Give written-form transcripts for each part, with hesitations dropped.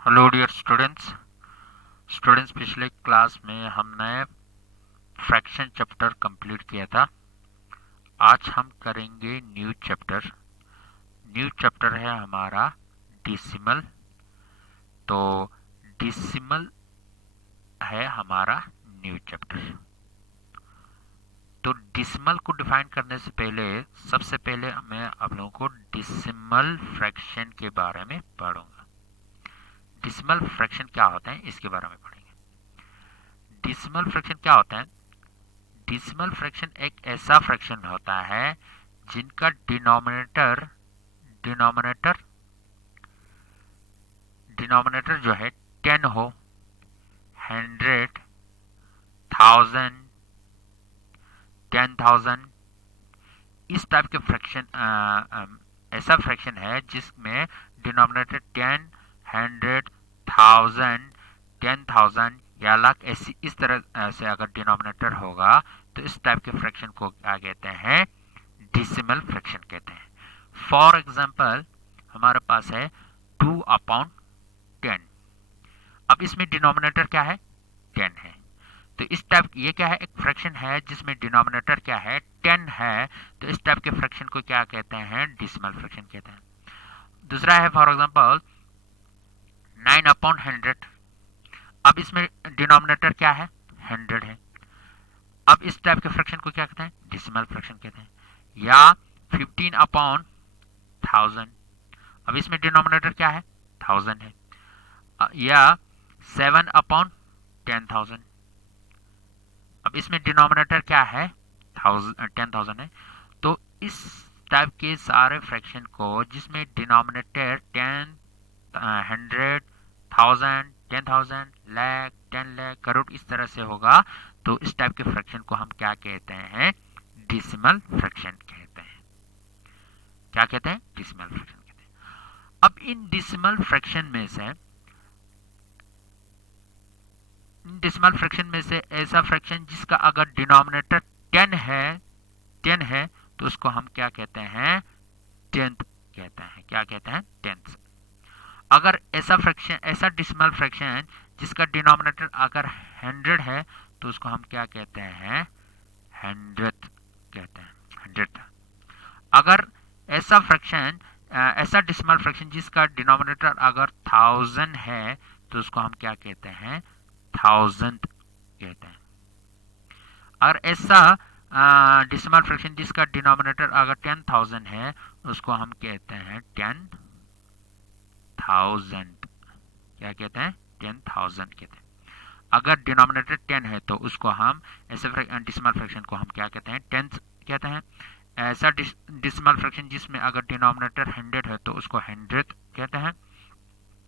Hello dear students. पिछले class में हमने फ्रैक्शन चैप्टर कंप्लीट किया था। आज हम करेंगे न्यू चैप्टर। न्यू चैप्टर है हमारा डिसिमल। तो डिसिमल है हमारा न्यू चैप्टर। तो डिसिमल को डिफाइन करने से पहले सबसे पहले मैं आप लोगों को डिसिमल फ्रैक्शन के बारे में पढ़ूंगा। डिसिमल फ्रैक्शन क्या होता है इसके बारे में पढ़ेंगे। डिसिमल फ्रैक्शन क्या होता है? डेसिमल फ्रैक्शन एक ऐसा फ्रैक्शन होता है जिनका डिनोमिनेटर डिनोमिनेटर डिनोमिनेटर जो है 10 हो, 100, 1000, 10,000। इस टाइप के फ्रैक्शन ऐसा फ्रैक्शन है जिसमें डिनोमिनेटर 10, 100, 1000, 10,000 या लाख ऐसी इस तरह से अगर डिनोमिनेटर होगा तो इस टाइप के फ्रैक्शन को क्या कहते हैं? डेसिमल फ्रैक्शन कहते हैं। फॉर एग्जाम्पल हमारे पास है 2/10। अब इसमें डिनोमिनेटर क्या है? 10 है। तो इस टाइप ये क्या है? एक फ्रैक्शन है जिसमें डिनोमिनेटर क्या है? 10 है। तो इस टाइप के फ्रैक्शन को क्या कहते हैं? डेसिमल फ्रैक्शन कहते हैं। दूसरा है फॉर एग्जाम्पल 9/100। अब इसमें डिनोमिनेटर क्या है? 100 है। अब इस टाइप के फ्रैक्शन को क्या कहते हैं? डेसिमल फ्रैक्शन कहते हैं। या 15/1000। अब इसमें डिनोमिनेटर क्या है? 1000 है। या 7/10,000। अब इसमें डिनोमिनेटर क्या है? 10,000 है। तो इस टाइप के सारे फ्रैक्शन को जिसमें डिनोमिनेटर 10, 100, 1000, 10,000, लाख, 10 लाख, करोड़ इस तरह से होगा तो इस टाइप के फ्रैक्शन को हम क्या कहते हैं? डेसिमल फ्रैक्शन कहते हैं। क्या कहते हैं? डेसिमल फ्रैक्शन कहते हैं। अब इन डेसिमल फ्रैक्शन में से डेसिमल फ्रैक्शन में से ऐसा फ्रैक्शन जिसका अगर डिनोमिनेटर 10 है तो उसको हम क्या कहते हैं? टेंथ कहते हैं। क्या कहते हैं? टेंथ। अगर ऐसा फ्रैक्शन ऐसा डेसिमल फ्रैक्शन जिसका डिनोमिनेटर अगर 100 है तो उसको हम क्या कहते हैं? 100th कहते हैं। 100th। अगर ऐसा फ्रैक्शन ऐसा डेसिमल फ्रैक्शन जिसका डिनोमिनेटर अगर 1000 है तो उसको हम क्या कहते हैं? 1000th कहते हैं। और ऐसा डेसिमल फ्रैक्शन जिसका डिनोमिनेटर अगर 10,000 है उसको हम कहते हैं 10,000। क्या कहते हैं? 10,000 कहते हैं। अगर डिनोमिनेटर 10 है तो उसको हम ऐसे डेसिमल फ्रैक्शन को हम क्या कहते हैं? टेंथ कहते हैं। ऐसा डेसिमल फ्रैक्शन जिसमें अगर डिनोमिनेटर 100 है तो उसको 100th कहते हैं।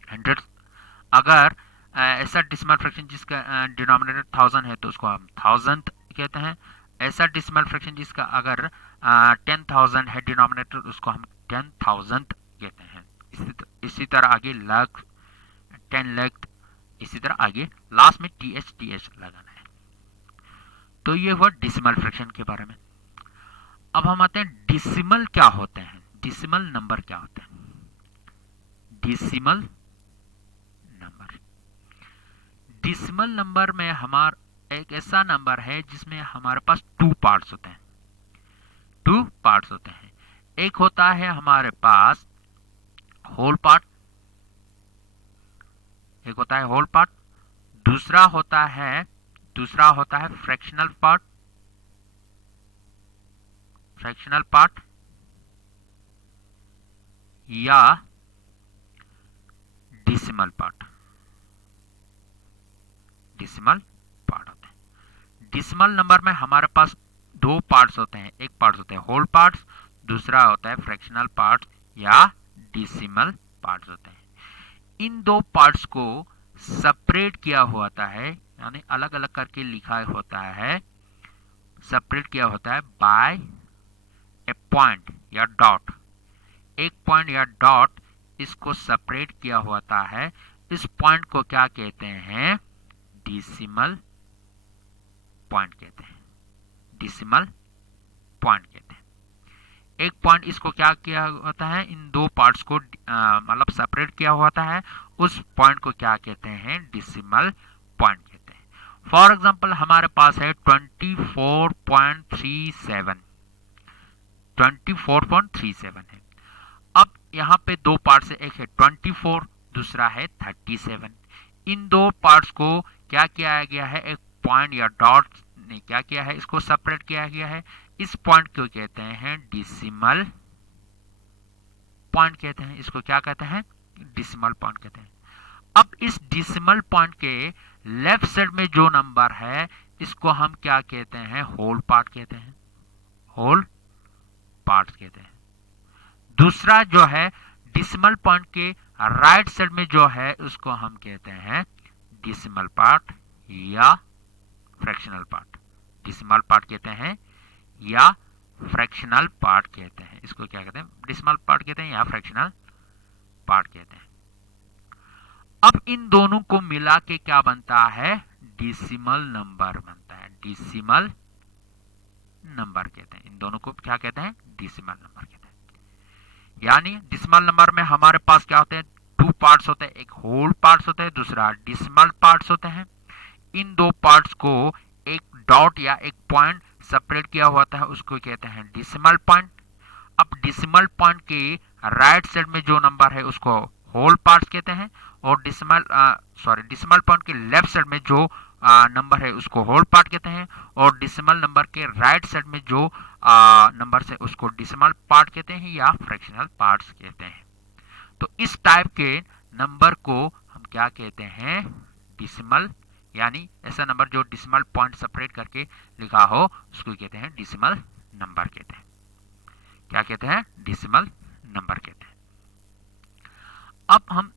100। अगर ऐसा डेसिमल फ्रैक्शन जिसका डिनोमिनेटर 1000 है तो उसको हम 1000th कहते हैं। ऐसा डेसिमल फ्रैक्शन जिसका अगर 10,000 है डिनोमिनेटर उसको हम 10,000th कहते हैं। इसी तरह आगे लाख, 10 लाख, इसी तरह आगे लास्ट में टी एच लगाना है। तो ये हुआ डेसिमल फ्रैक्शन के बारे में। अब हम आते हैं डेसिमल क्या होते हैं? डेसिमल नंबर क्या होते हैं? डेसिमल नंबर डेसिमल नंबर में हमारा एक ऐसा नंबर है जिसमें हमारे पास 2 पार्ट्स होते हैं। 2 पार्ट्स होते हैं। एक होता है हमारे पास होल पार्ट। एक होता है होल पार्ट। दूसरा होता है फ्रैक्शनल पार्ट। फ्रैक्शनल पार्ट या डेसिमल पार्ट। डेसिमल पार्ट होते हैं। डेसिमल नंबर में हमारे पास 2 पार्ट्स होते हैं। एक पार्ट होते हैं होल पार्ट्स, दूसरा होता है फ्रैक्शनल पार्ट्स या डेसिमल पार्ट्स होते हैं। इन 2 पार्ट्स को सेपरेट किया होता है, यानी अलग अलग करके लिखा होता है, सेपरेट किया होता है बाय ए पॉइंट या डॉट। एक पॉइंट या डॉट इसको सेपरेट किया होता है। इस पॉइंट को क्या कहते हैं? डेसिमल पॉइंट कहते हैं। डेसिमल पॉइंट कहते हैं। एक पॉइंट इसको क्या किया होता है? इन 2 पार्ट्स को मतलब सेपरेट किया होता है। उस पॉइंट को क्या कहते हैं, डेसिमल पॉइंट कहते हैं। फॉर एग्जांपल हमारे पास है 24.37, 24.37 है। अब यहाँ पे दो पार्ट्स है, एक है 24, दूसरा है 37। इन दो पार्ट्स को क्या किया गया है, एक पॉइंट या डॉट ने क्या किया है, इसको सेपरेट किया गया है। इस पॉइंट को कहते हैं डेसिमल पॉइंट कहते हैं। इसको क्या कहते हैं, डेसिमल पॉइंट कहते हैं। अब इस डेसिमल पॉइंट के लेफ्ट साइड में जो नंबर है इसको हम क्या कहते हैं, होल पार्ट कहते हैं, होल पार्ट कहते हैं। दूसरा जो है डेसिमल पॉइंट के राइट साइड में जो है उसको हम कहते हैं डेसिमल पार्ट या फ्रैक्शनल पार्ट। डेसिमल पार्ट कहते हैं या फ्रैक्शनल पार्ट कहते हैं। इसको क्या कहते हैं, डेसिमल पार्ट कहते हैं या फ्रैक्शनल पार्ट कहते हैं। अब इन दोनों को मिला के क्या बनता है, डेसिमल नंबर बनता है, डेसिमल नंबर कहते हैं। इन दोनों को क्या कहते हैं, डेसिमल नंबर कहते हैं। यानी डेसिमल नंबर में हमारे पास क्या होते हैं, दो पार्ट्स होते हैं, एक होल पार्ट्स होते हैं, दूसरा डेसिमल पार्ट्स होते हैं। इन दो पार्ट्स को एक डॉट या एक पॉइंट सेपरेट किया हुआ है, उसको कहते हैं डेसिमल पॉइंट। अब डेसिमल पॉइंट के राइट साइड में जो नंबर है उसको होल पार्ट्स कहते हैं, और डेसिमल पॉइंट के लेफ्ट साइड में जो नंबर है उसको होल पार्ट कहते हैं, और डेसिमल नंबर के राइट साइड में जो नंबर है उसको डेसिमल पार्ट कहते हैं या फ्रैक्शनल पार्ट्स कहते हैं। तो इस टाइप के नंबर को हम क्या कहते हैं, डेसिमल, यानी ऐसा नंबर जो डेसिमल पॉइंट सेपरेट करके लिखा हो उसको कहते हैं डेसिमल नंबर कहते हैं। क्या कहते हैं, डेसिमल नंबर कहते हैं। अब हम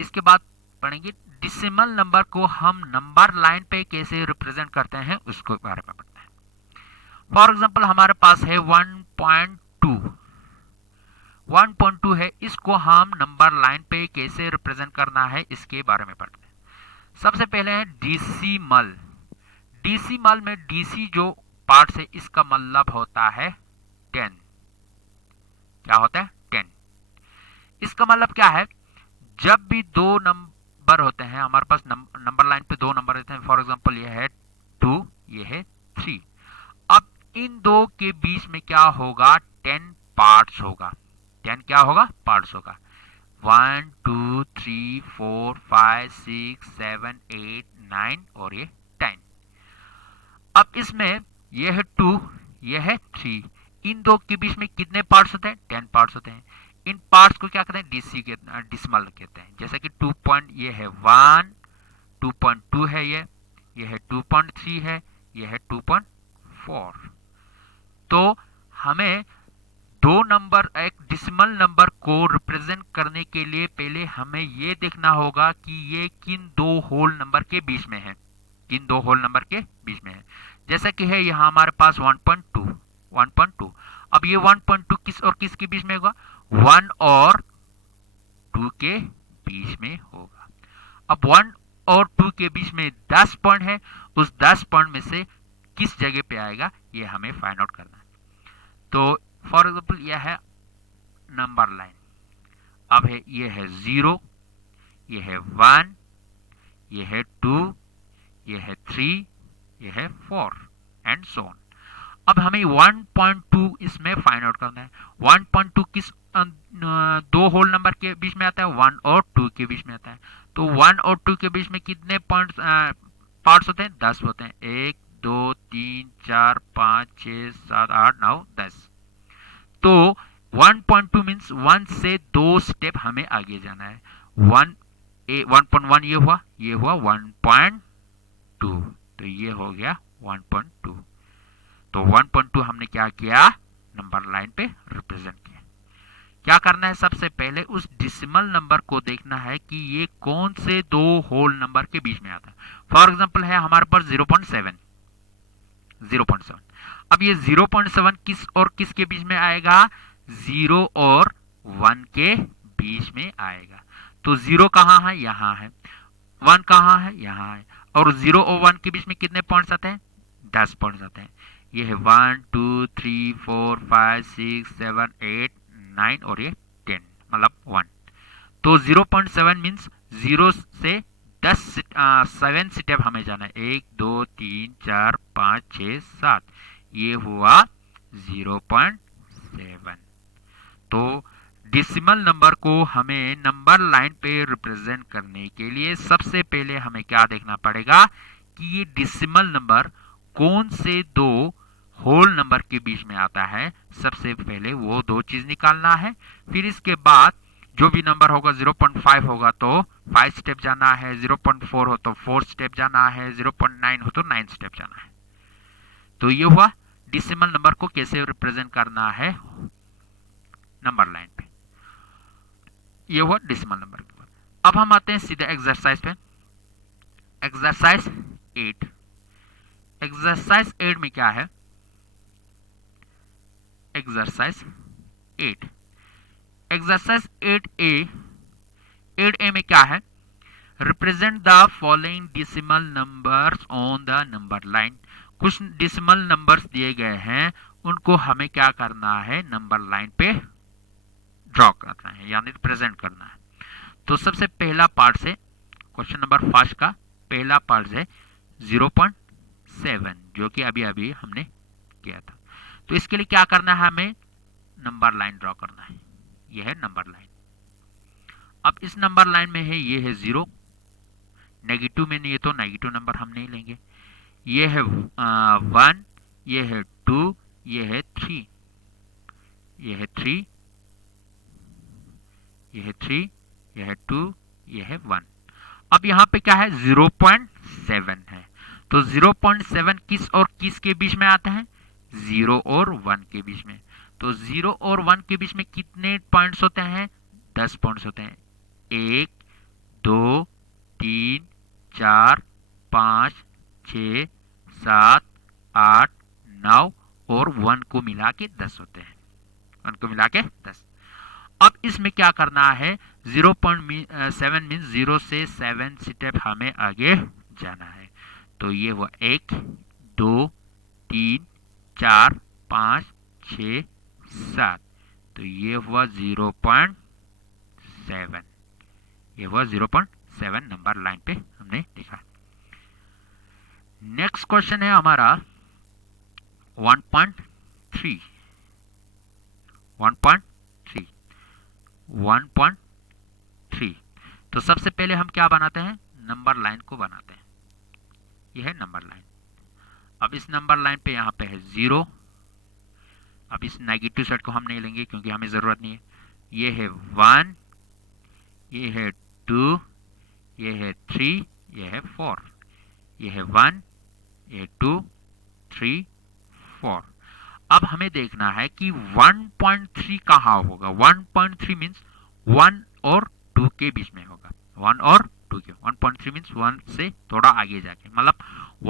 इसके बाद पढ़ेंगे डेसिमल नंबर को हम नंबर लाइन पे कैसे रिप्रेजेंट करते हैं, उसके बारे में पढ़ते हैं। फॉर एग्जांपल हमारे पास है 1.2 है, इसको हम नंबर लाइन पे कैसे रिप्रेजेंट करना है इसके बारे में पढ़ते हैं। सबसे पहले है डेसिमल। डेसिमल में डीसी जो पार्ट है इसका मतलब होता है 10। क्या होता है, 10। इसका मतलब क्या है, जब भी दो नंबर होते हैं हमारे पास, नंबर लाइन पे दो नंबर होते हैं, फॉर एग्जांपल ये है 2, ये है 3। अब इन दो के बीच में क्या होगा, 10 पार्ट्स होगा। 10 क्या होगा, पार्ट्स होगा। 1 2 3 4 5 6 7 8 9 और ये 10। अब इसमें ये है 2, ये है 3, इन दो के बीच में कितने पार्ट्स होते हैं, 10 पार्ट्स होते हैं। इन पार्ट्स को क्या कहते हैं, डेसिमल कहते हैं। जैसे कि 2 पॉइंट, ये है 1, 2.2 है, ये है 2.3 है, ये है 2.4। तो हमें दो नंबर, एक डेसिमल नंबर को रिप्रेजेंट करने के लिए पहले हमें ये देखना होगा कि ये किन दो होल नंबर के बीच में है, किन दो होल नंबर के बीच में है। जैसा कि है यहाँ हमारे पास 1.2। अब ये 1.2 किस और किस के बीच में होगा, 1 और 2 के बीच में होगा। अब 1 और 2 के बीच में 10 पॉइंट है, उस 10 पॉइंट में से किस जगह पे आएगा ये हमें फाइंड आउट करना है। तो फॉर एग्जाम्पल यह है नंबर लाइन। अब है ये है 0, ये है 1, ये है 2, ये है 3, ये है 4 एंड सो ऑन। अब हमें 1.2 इसमें फाइंड आउट करना है। 1.2 किस दो होल नंबर के बीच में आता है, 1 और 2 के बीच में आता है। तो 1 और 2 के बीच में कितने पार्ट्स होते हैं, 10 होते हैं। 1 2 3 4 5 6 7 8 9 10। तो 1.2 मीन्स 1 से 2 स्टेप हमें आगे जाना है। 1.1 ये हुआ 1.2, तो ये हो गया 1.2। तो 1.2 हमने क्या किया, नंबर लाइन पे रिप्रेजेंट किया। क्या करना है, सबसे पहले उस डेसिमल नंबर को देखना है कि ये कौन से दो होल नंबर के बीच में आता है। फॉर एग्जांपल है हमारे पास 0.7। अब ये 0.7 किस और किस के बीच में आएगा, 0 और 1 के बीच में आएगा। तो 0 कहाँ है, यहाँ है। 1 कहाँ है, यहाँ है। और 0 और 1 के बीच में कितने पॉइंट्स आते हैं, 10 पॉइंट्स आते हैं। ये है 1 2 3 4 5 6 7 8 9 और ये 10, मतलब 1। तो 0.7 मीन्स 0 से 7 स्टेप हमें जाना है। 1 2 3 4 5 6 7, ये हुआ 0.7। तो डेसिमल नंबर को हमें नंबर लाइन पे रिप्रेजेंट करने के लिए सबसे पहले हमें क्या देखना पड़ेगा कि ये डेसिमल नंबर कौन से दो होल नंबर के बीच में आता है। सबसे पहले वो दो चीज निकालना है। फिर इसके बाद जो भी नंबर होगा 0.5 होगा तो 5 स्टेप जाना है, 0.4 हो तो 4 स्टेप जाना है, 0.9 हो तो 9 स्टेप जाना है। तो ये हुआ डेसिमल नंबर को कैसे रिप्रेजेंट करना है नंबर लाइन पे। ये हुआ डेसिमल नंबर के बाद। अब हम आते हैं सीधे एक्सरसाइज पे। एक्सरसाइज 8। एक्सरसाइज 8 में क्या है? एक्सरसाइज 8, एक्सरसाइज 8A में क्या है? Represent the following decimal numbers on the number line. कुछ डेसिमल नंबर्स दिए गए हैं, उनको हमें क्या करना है नंबर लाइन पे ड्रॉ करना है, यानी रिप्रेजेंट करना है। तो सबसे पहला पार्ट से क्वेश्चन नंबर 5 का पहला पार्ट है 0.7, जो कि अभी अभी हमने किया था। तो इसके लिए क्या करना है? हमें नंबर लाइन ड्रॉ करना है। यह है नंबर लाइन। अब इस नंबर लाइन में है, ये है 0, नेगेटिव में नहीं है तो नेगेटिव नंबर हम नहीं लेंगे। ये है 1, ये है 2, ये है 3, ये है 3, ये है 3, ये है 2, ये है 1। अब यहां पे क्या है? 0.7 है। तो 0.7 किस और किस के बीच में आते हैं? 0 और 1 के बीच में। तो 0 और 1 के बीच में कितने पॉइंट्स होते हैं? 10 पॉइंट्स होते हैं। 1 2 3 4 5 6 7 8 9 और 1 को मिला के 10 होते हैं। 1 को मिला के 10। अब इसमें क्या करना है? 0.7 मीन 0 से 7 स्टेप हमें आगे जाना है। तो ये हुआ 1 2 3 4 5 6 7। तो ये हुआ 0.7। ये हुआ 0.7 नंबर लाइन पे हमने देखा। नेक्स्ट क्वेश्चन है हमारा 1.3। 1.3। तो सबसे पहले हम क्या बनाते हैं? नंबर लाइन को बनाते हैं। यह है नंबर लाइन। अब इस नंबर लाइन पे यहाँ पे है 0। अब इस नेगेटिव साइड को हम नहीं लेंगे क्योंकि हमें जरूरत नहीं है। ये है 1, ये है 2, ये है 3, ये है 4, ये है 1, ये है 2 3 4। अब हमें देखना है कि 1.3 कहाँ होगा। 1.3 मीन्स 1 और 2 के बीच में होगा। 1 और 2 के 1.3 मीन्स 1 से थोड़ा आगे जाके, मतलब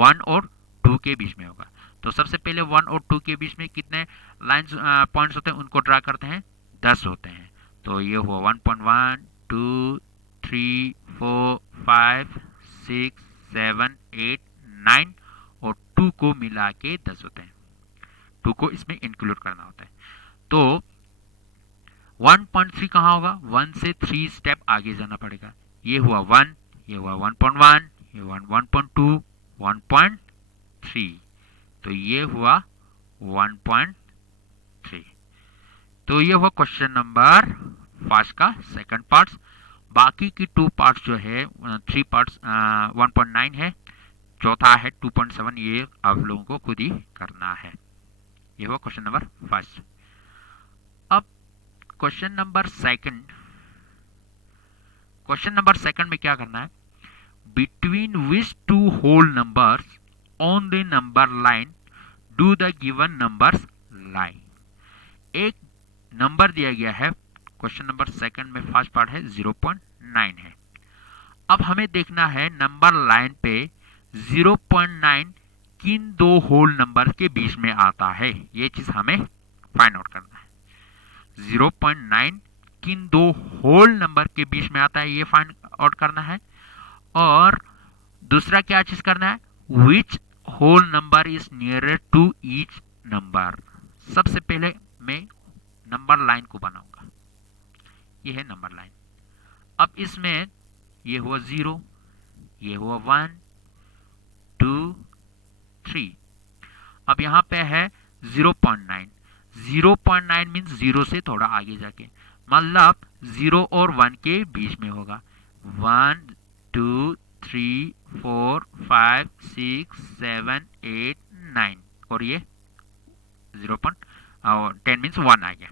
1 और 2 के बीच में होगा। तो सबसे पहले 1 और 2 के बीच में कितने लाइन्स पॉइंट्स होते हैं उनको ड्रा करते हैं? 10 होते हैं। तो ये हुआ 1.1 2 3 4 5 6 7 8 9 और 2 को मिला के 10 होते हैं। 2 को इसमें इंक्लूड करना होता है। तो 1.3 कहाँ होगा? 1 से 3 स्टेप आगे जाना पड़ेगा। ये हुआ 1, ये हुआ 1.1, ये हुआ 1.2, 1.3। तो ये हुआ 1.3। तो ये हुआ क्वेश्चन नंबर 5 का सेकंड पार्ट। बाकी की 2 पार्ट्स जो है 3 पार्ट्स 1.9 है, चौथा है 2.7। ये आप लोगों को खुद ही करना है। ये हुआ क्वेश्चन नंबर 5। अब question number second. Question number second में क्या करना है? Between which 2 whole numbers on the number line do the given numbers lie. एक नंबर दिया गया है, क्वेश्चन नंबर सेकंड में फर्स्ट पार्ट है 0.9 है। अब हमें देखना है नंबर लाइन पे 0.9 किन 2 होल नंबर के बीच में आता है। ये चीज हमें फाइंड आउट करना है। 0.9 किन 2 होल नंबर के बीच में आता है, ये फाइंड आउट करना है। और दूसरा क्या चीज करना है? Which whole number is nearest to each number. सबसे पहले मैं नंबर लाइन को बनाऊंगा। ये है नंबर लाइन। अब इसमें ये हुआ 0, ये हुआ 1 2 3। अब यहाँ पे है 0.9। 0.9 मीन्स 0 से थोड़ा आगे जाके, मतलब 0 और 1 के बीच में होगा। 1 2 3 4 5 6 7 8 9 और ये 0.10 मीन्स 1 आ गया।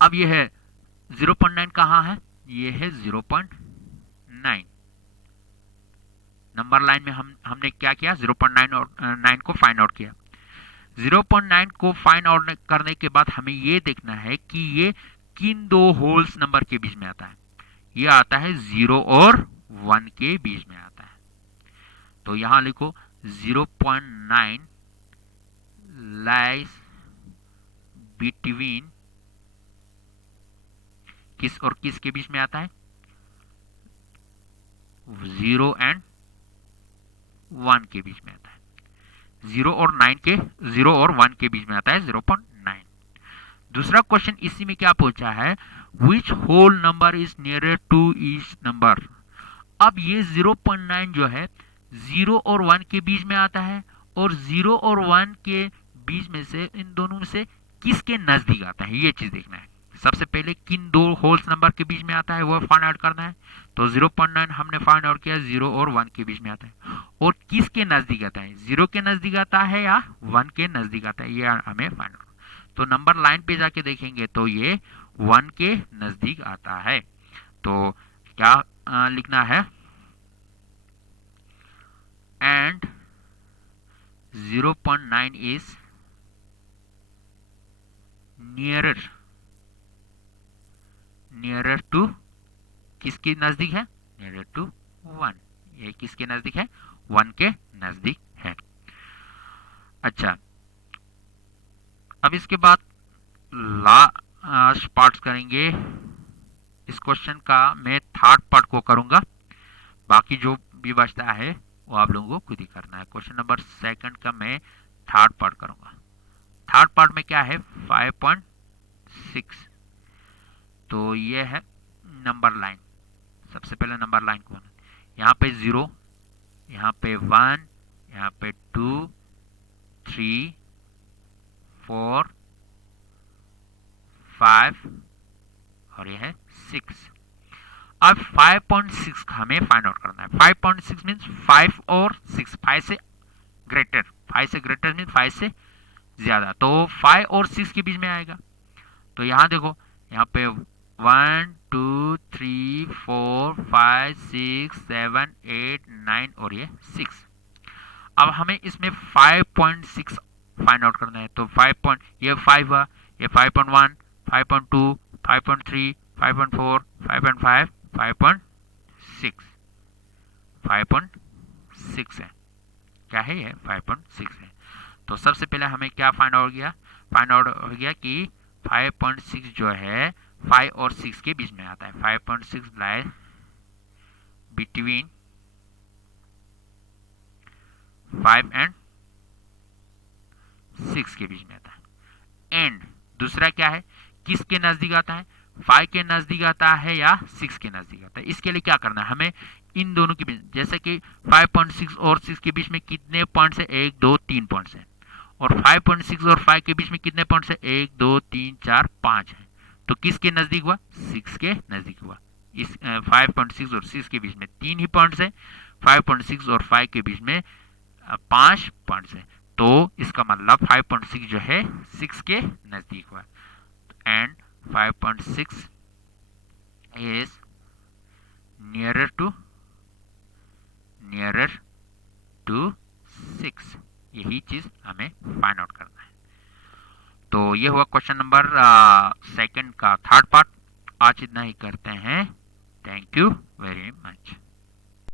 अब ये है 0.9 कहाँ है, ये है 0.9। नंबर लाइन में हमने क्या किया, 0.9 और 9 को फाइंड आउट किया। 0.9 को फाइंड आउट करने के बाद हमें ये देखना है कि ये किन दो होल्स नंबर के बीच में आता है। ये आता है 0 और 1 के बीच में आता है। तो यहां लिखो 0.9 लाइज बिटवीन, किस और किस के बीच में आता है, 0 एंड 1 के बीच में आता है। 0 और 1 के बीच में आता है 0.9। दूसरा क्वेश्चन इसी में क्या पूछा है, which whole number is nearer to each number. अब ये 0.9 जो है 0 और 1 के बीच में आता है, और 0 और 1 के बीच में से, इन दोनों में से किसके नजदीक आता है, ये चीज देखना है। सबसे पहले किन दो होल्स नंबर के बीच में आता है वो फाइंड आउट करना है। तो 0.9 हमने फाइंड आउट किया 0 और 1 के बीच में आता है, और किसके नजदीक आता है, 0 के नजदीक आता है या 1 के नजदीक आता है, ये हमें फाइंड आउट। तो नंबर लाइन पे जाके देखेंगे तो ये 1 के नजदीक आता है। तो क्या लिखना है, एंड 0.9 इज नियरर टू, किसके नजदीक है, नियरर टू 1। ये किसके नजदीक है, 1 के नजदीक है। अच्छा, अब इसके बाद लास्ट पार्ट्स करेंगे इस क्वेश्चन का। मैं थर्ड पार्ट को करूंगा, बाकी जो भी बचता है वो आप लोगों को खुद ही करना है। क्वेश्चन नंबर 2 का मैं थर्ड पार्ट करूंगा। थर्ड पार्ट में क्या है, 5.6। तो ये है नंबर लाइन। सबसे पहले नंबर लाइन को यहाँ पे 0, यहाँ पे 1, यहाँ पे 2 3 4 5 और ये है 6। अब 5.6 हमें फाइंड आउट करना है। 5.6 मीन्स 5 और 6, 5 से ग्रेटर, 5 से ग्रेटर मीन्स 5 से ज्यादा, तो 5 और 6 के बीच में आएगा। तो यहाँ देखो, यहाँ पे 1 2 3 4 5 6 7 8 9 और ये 6। अब हमें इसमें 5.6 फाइंड आउट करना है। तो 5 ये 5 हुआ, ये 5.1 5.2 5.3 5.4 5.5 5.6 5.6 है। क्या है ये, 5.6 है। तो सबसे पहले हमें क्या फाइंड आउट किया, फाइंड आउट हो गया कि 5.6 जो है 5 और 6 के बीच में आता है। 5.6 लाइज बिटवीन 5 एंड 6 के बीच में आता है। एंड दूसरा क्या है, किसके नजदीक आता है, 5 के नजदीक आता है या 6 के नजदीक आता है। इसके लिए क्या करना है, हमें इन दोनों के बीच, जैसे कि 5.6 और 6 के बीच में कितने पॉइंट्स है, 1 2 3 पॉइंट्स है, और 5.6 और 5 के बीच में कितने पॉइंट्स है, 1 2 3 4 5 है। तो किसके नजदीक हुआ, 6 के नजदीक हुआ। इस 5.6 और 6 के बीच में 3 ही पॉइंट्स है, 5.6 और 5 के बीच में 5 पॉइंट्स है। तो इसका मतलब 5.6 जो है 6 के नजदीक हुआ, एंड 5.6 is nearer to 6। यही चीज हमें फाइंड आउट करना है। तो ये हुआ क्वेश्चन नंबर 2 का थर्ड पार्ट। आज इतना ही करते हैं। Thank you very much.